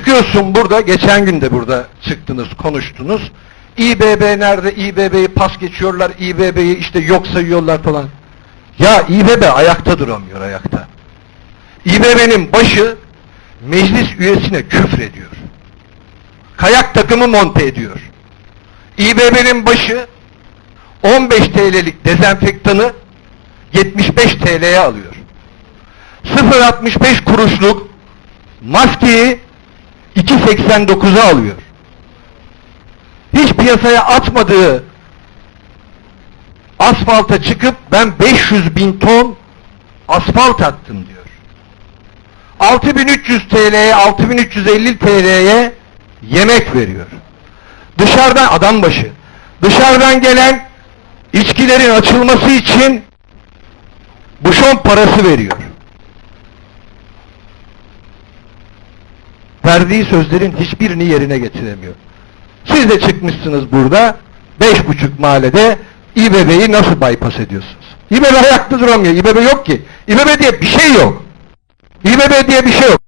Çıkıyorsun burada, geçen gün de burada çıktınız, konuştunuz. İBB nerede? İBB'yi pas geçiyorlar, İBB'yi işte yok sayıyorlar falan. Ya İBB ayakta duramıyor, ayakta. İBB'nin başı meclis üyesine küfrediyor. Kayak takımı monte ediyor. İBB'nin başı 15 TL'lik dezenfektanı 75 TL'ye alıyor. 0.65 kuruşluk maskeyi 2.89'a alıyor. Hiç piyasaya atmadığı asfalta çıkıp ben 500 bin ton asfalt attım diyor. 6300 TL'ye 6350 TL'ye yemek veriyor. Dışarıdan adam başı. Dışarıdan gelen içkilerin açılması için buşon parası veriyor. Verdiği sözlerin hiçbirini yerine getiremiyor. Siz de çıkmışsınız burada, beş buçuk mahallede İBB'yi nasıl bypass ediyorsunuz? İBB ayakta duramıyor, İBB yok ki. İBB diye bir şey yok. İBB diye bir şey yok.